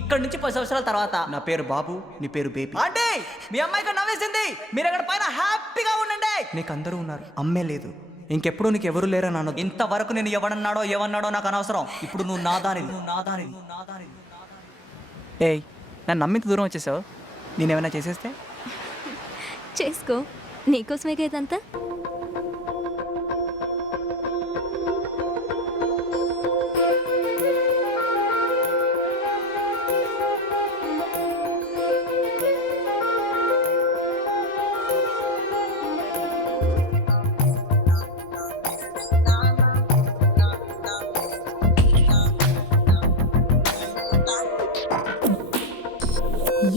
ఇక్కడ నుంచి 10 సంవత్సరాల తర్వాత నా పేరు బాబు, నీ పేరు బేబీ. అంటే మీ అమ్మాయికి నవ్వేసింది, మీరు అక్కడ పైన హ్యాపీగా ఉండండి. నీకు అందరూ ఉన్నారు, అమ్మే లేదు. ఇంకెప్పుడు నీకు ఎవరు లేరా నాన్న. ఇంతవరకు నేను ఎవడన్నాడో ఏమన్నాడో నాకు అనవసరం. ఇప్పుడు నువ్వు నాదాని. ఏయ్, నన్ను నమ్మింత దూరం వచ్చేసావు. నేనేమైనా చేసేస్తే? చేసుకో, నీకోసమే ఇదంతా.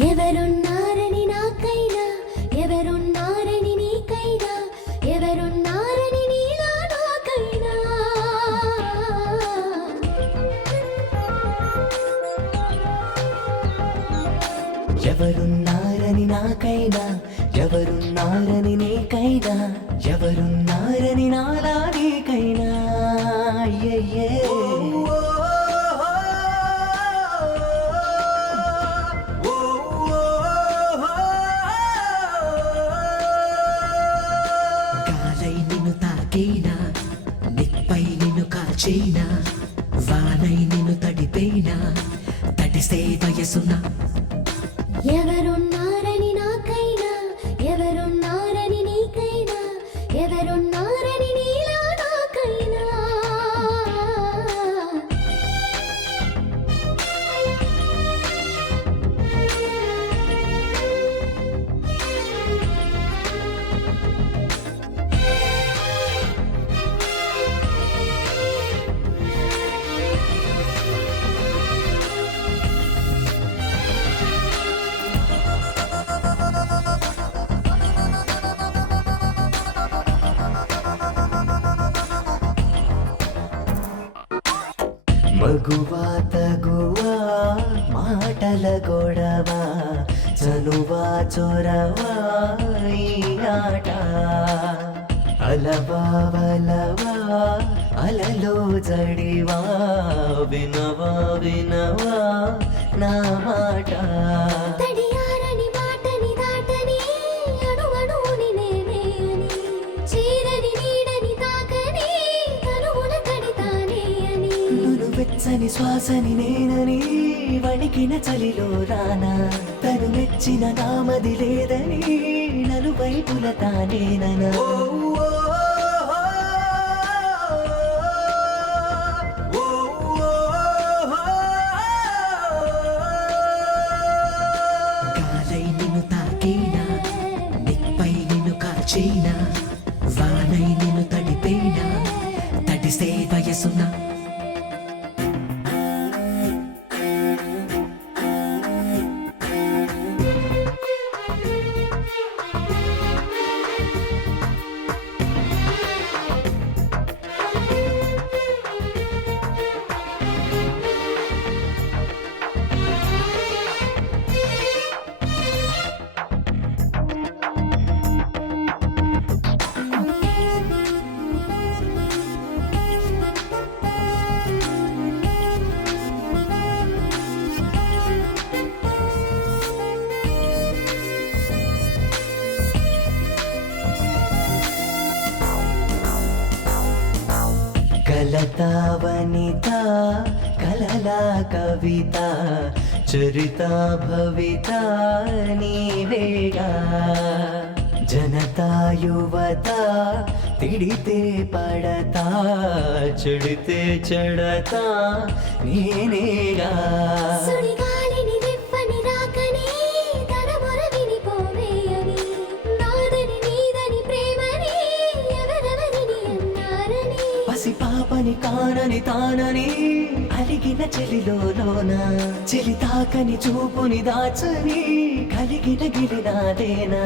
ఎవరున్నారని నాకైనా, ఎవరున్నారని నీకైనా, ఎవరున్నారని నీలా నాకైనా. ఎవరున్నారని నాకైనా, ఎవరున్నారని నీకైనా, ఎవరున్నారని నాలా నీకైనా. గాలై నిన్ను తాకేనా, నిప్పై నిన్ను కాల్చేనా, వానై నిన్ను తడిపేనా, తడిసే వయసున. ఎవరున్నారని నాకైనా, ఎవరున్నారని నీకైనా, ఎవరున్నారని నీలా నాకైనా. మగువా తగువా మాటల గొడవ, చనువా చొరవా ఈ ఆట. అలవా వలవా అలలో జడివా, వినవా వినవా నా మాట. తడియారని మాటని దాటని, అణువణువుని నేనే అని, చీరని నీడని తాకని, తనువున తడితానే అని. నును వెచ్చని శ్వాసని నేనని, వణికిన చలిలో రానా, తను మెచ్చిన నామది లేదని, నలువైపుల తానేననా. గాలై నిన్ను తాకేనా, నిప్పై నిన్ను కాల్చేనా, వానై నిన్ను తడిపేనా, తడిసే వయసున. కలతా వనిత, కలలా కవిత, చరిత భవిత నీవేగా. జనతా యువత తిడితే పడతా, చెడితే చెడతా నేనేగా. సుడిగాలిని రివ్వని రాకని, తరముర వినిపోవే అని, నాదని నీదని ప్రేమని, ఎవరెవరిని అన్నారని. పసి పాపని కానని తానని, అలిగిన చెలిలోన, చెలి తాకని చూపుని దాచని, కలిగిన గిలినాదేనా.